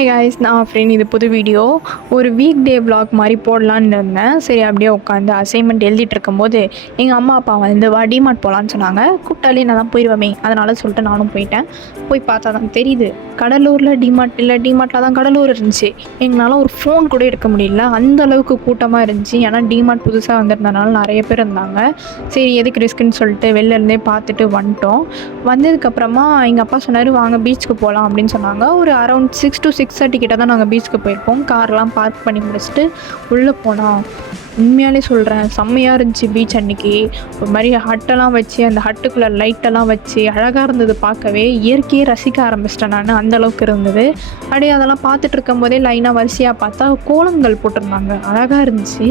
Hi guys, நான் friend. இது புது வீடியோ. ஒரு வீக் டே விலாக் மாதிரி போடலான்னு இருந்தேன். சரி, அப்படியே உட்காந்து அசைன்மெண்ட் எழுதிட்டு இருக்கும்போது எங்கள் அம்மா அப்பா வந்து டிமார்ட் போகலான்னு சொன்னாங்க. கூப்பிட்டாலே நான் தான் போயிடுவேன், அதனால சொல்லிட்டு நானும் போயிட்டேன். போய் பார்த்தா தான் தெரியுது, கடலூரில் டிமார்ட் இல்லை, டிமார்ட்டில் தான் கடலூர் இருந்துச்சு. எங்களால் ஒரு ஃபோன் கூட எடுக்க முடியல, அந்த அளவுக்கு கூட்டமாக இருந்துச்சு. ஏன்னா டிமார்ட் புதுசாக வந்திருந்தனால நிறைய பேர் இருந்தாங்க. சரி, எதுக்கு ரிஸ்க்குன்னு சொல்லிட்டு வெளில இருந்தே பார்த்துட்டு வந்துட்டோம். வந்ததுக்கப்புறமா எங்கள் அப்பா சொன்னார், வாங்க பீச்சுக்கு போகலாம் அப்படின்னு சொன்னாங்க. ஒரு அரௌண்ட் 6 to 6:30 கிட்ட தான் நாங்கள் பீச்சுக்கு போயிருப்போம். கார்லாம் பார்க் பண்ணி முடிச்சுட்டு உள்ளே போனோம். உண்மையாலே சொல்கிறேன், செம்மையாக இருந்துச்சு பீச் அன்றைக்கி. ஒரு மாதிரி ஹட்டெல்லாம் வச்சு, அந்த ஹட்டுக்குள்ளே லைட்டெல்லாம் வச்சு அழகாக இருந்தது பார்க்கவே. இயற்கையை ரசிக்க ஆரம்பிச்சிட்டேன் நான், அந்தளவுக்கு இருந்தது. அப்படியே அதெல்லாம் பார்த்துட்டு இருக்கும் போதே லைனாக வரிசையாக பார்த்தா கோலங்கள் போட்டிருந்தாங்க. அழகாக இருந்துச்சு.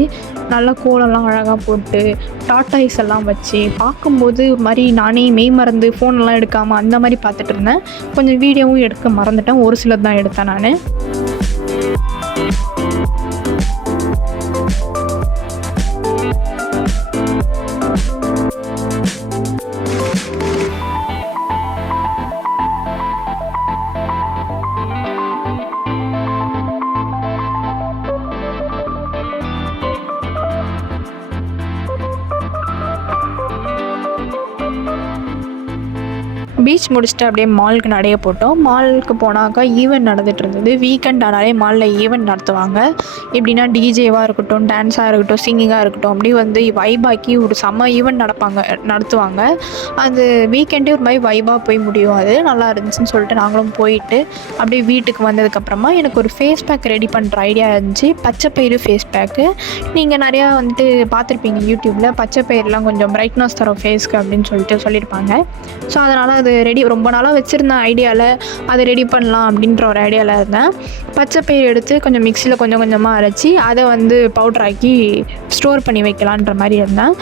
நல்லா கோலம்லாம் அழகாக போட்டு டாட்டாய்ஸ் எல்லாம் வச்சு பார்க்கும்போது ஒரு மாதிரி நானே மெய் மறந்து ஃபோனெல்லாம் எடுக்காமல் அந்த மாதிரி பார்த்துட்டு இருந்தேன். கொஞ்சம் வீடியோவும் எடுக்க மறந்துட்டேன், ஒரு சிலர் தான் எடுத்தேன் நான். பீச் முடிச்சுட்டு அப்படியே மாலுக்கு நடைய போட்டோம். மாலுக்கு போனாக்கா ஈவெண்ட் நடந்துகிட்டு இருந்தது. வீக்கெண்ட் ஆனாலே மாலில் ஈவெண்ட் நடத்துவாங்க. எப்படின்னா டிஜேவாக இருக்கட்டும், டான்ஸாக இருக்கட்டும், சிங்கிங்காக இருக்கட்டும், அப்படி வந்து வைபாக்கி ஒரு செம்ம ஈவெண்ட் நடத்துவாங்க. அது வீக்கெண்டே ஒரு மாதிரி வைபாக போய் முடியும். அது நல்லா இருந்துச்சுன்னு சொல்லிட்டு நாங்களும் போயிட்டு அப்படியே வீட்டுக்கு வந்ததுக்கப்புறமா எனக்கு ஒரு ஃபேஸ் பேக் ரெடி பண்ணுற ஐடியா இருந்துச்சு. பச்சைப்பயிறு ஃபேஸ் பேக்கு. நீங்கள் நிறையா வந்துட்டு பார்த்துருப்பீங்க யூடியூப்பில். பச்சைப்பயிரெலாம் கொஞ்சம் பிரைட்னஸ் தரும் ஃபேஸ்க்கு அப்படின்னு சொல்லியிருப்பாங்க. ஸோ அதனால் அது ரொம்ப நாளாக வச்சுருந்தேன் ஐடியாவில், அது ரெடி பண்ணலாம் அப்படின்ற ஒரு ஐடியாவில் இருந்தேன். பச்சைப்பயிறு எடுத்து கொஞ்சம் மிக்சியில் கொஞ்சம் கொஞ்சமாக அரைச்சி அதை வந்து பவுட்ராக்கி ஸ்டோர் பண்ணி வைக்கலான்ற மாதிரி இருந்தேன்.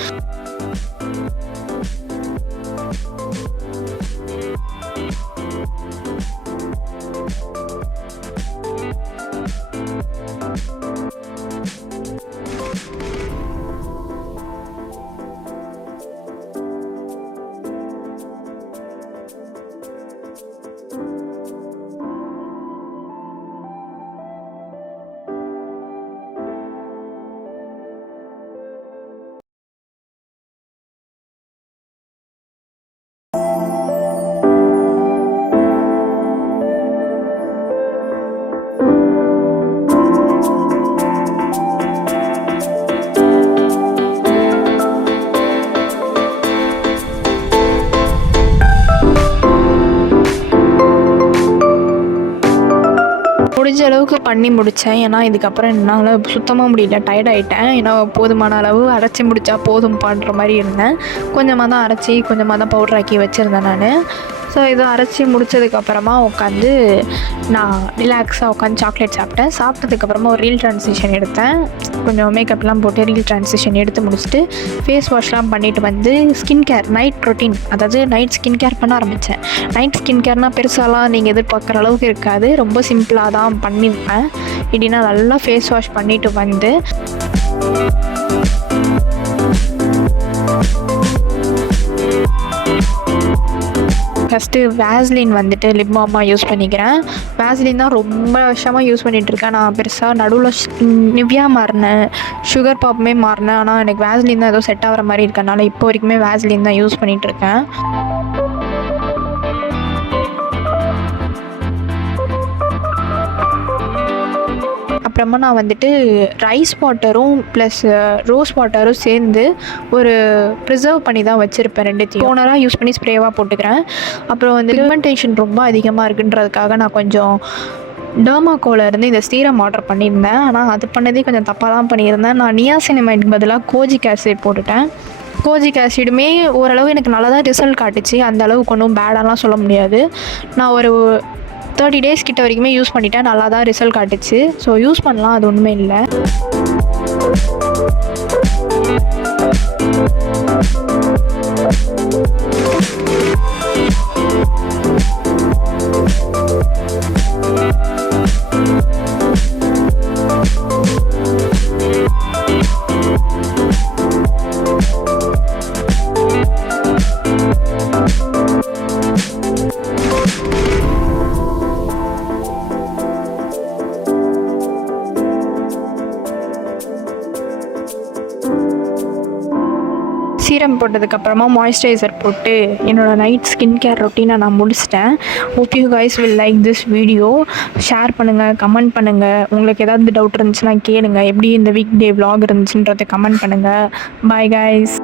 முடிஞ்ச அளவுக்கு பண்ணி முடித்தேன். ஏன்னா இதுக்கப்புறம் என்னால் சுத்தமாக முடியல, டயர்ட் ஆகிட்டேன். ஏன்னா போதுமான அளவு அரைச்சி முடித்தா போதும் பண்ணுற மாதிரி இருந்தேன். கொஞ்சமாக தான் அரைச்சி கொஞ்சமாக தான் பவுட்ராக்கி வச்சுருந்தேன் நான். ஸோ இதை அரைச்சி முடித்ததுக்கப்புறமா உட்காந்து நான் ரிலாக்ஸாக உட்காந்து சாக்லேட் சாப்பிட்டேன். சாப்பிட்டதுக்கப்புறமா ஒரு ரீல் ட்ரான்சிஷன் எடுத்தேன். கொஞ்சம் மேக்கப்லாம் போட்டு ரீல் ட்ரான்சிஷன் எடுத்து முடிச்சுட்டு ஃபேஸ் வாஷ்லாம் பண்ணிவிட்டு வந்து ஸ்கின் கேர், நைட் ப்ரோட்டீன், அதாவது நைட் ஸ்கின் கேர் பண்ண ஆரம்பித்தேன். நைட் ஸ்கின் கேர்னால் பெருசாலாம் நீங்கள் எதிர்பார்க்குற அளவுக்கு இருக்காது, ரொம்ப சிம்பிளாக தான் பண்ணியிருப்பேன். இப்படின்னா நல்லா ஃபேஸ் வாஷ் பண்ணிவிட்டு வந்து ஃபஸ்ட்டு வேஸ்லின் வந்துட்டு லிப் பாமாக யூஸ் பண்ணிக்கிறேன். வேஸ்லின் தான் ரொம்ப வருஷமாக யூஸ் பண்ணிகிட்ருக்கேன். நான் பெருசாக நடுவில் நிவ்யா மாறினேன், சுகர் பாப்புமே மாறினேன். ஆனால் எனக்கு வேஸ்லின் தான் ஏதோ செட் ஆகிற மாதிரி இருக்கனால இப்போ வரைக்குமே வேஸ்லின் தான் யூஸ் பண்ணிகிட்ருக்கேன். அப்புறமா நான் வந்துட்டு ரைஸ் வாட்டரும் ப்ளஸ் ரோஸ் வாட்டரும் சேர்ந்து ஒரு ப்ரிசர்வ் பண்ணி தான் வச்சுருப்பேன். ரெண்டுத்தையும் டோனராக யூஸ் பண்ணி ஸ்ப்ரேவாக போட்டுக்கிறேன். அப்புறம் வந்து பிக்மெண்டேஷன் ரொம்ப அதிகமாக இருக்குன்றதுக்காக நான் கொஞ்சம் டர்மாகோல இருந்து இந்த சீரம் ஆர்டர் பண்ணியிருந்தேன். ஆனால் அது பண்ணதே கொஞ்சம் தப்பாக தான் பண்ணியிருந்தேன். நான் நியாசினமைடுக்கு பதிலாக கோஜிக் ஆசிட் போட்டுட்டேன். கோஜிக் ஆசிடுமே ஓரளவு எனக்கு நல்லா தான் ரிசல்ட் காட்டுச்சு. அந்த அளவுக்கு ஒன்றும் பேடாலாம் சொல்ல முடியாது. நான் ஒரு 30 days கிட்ட வரைக்குமே யூஸ் பண்ணிட்டேன். நல்லா தான் ரிசல்ட் காட்டுச்சு. ஸோ யூஸ் பண்ணலாம், அது ஒன்றுமே இல்லை. சீரம் போட்டதுக்கப்புறமா மாய்ஸ்சரைசர் போட்டு என்னோடய நைட் ஸ்கின் கேர் ரொட்டீனை நான் முடிச்சிட்டேன். Hope you guys will like this video. Share பண்ணுங்கள், கமெண்ட் பண்ணுங்கள். உங்களுக்கு ஏதாவது டவுட் இருந்துச்சுன்னா கேளுங்க. எப்படி இந்த வீக் டே vlog இருந்துச்சுன்றதை கமெண்ட் பண்ணுங்கள். Bye guys.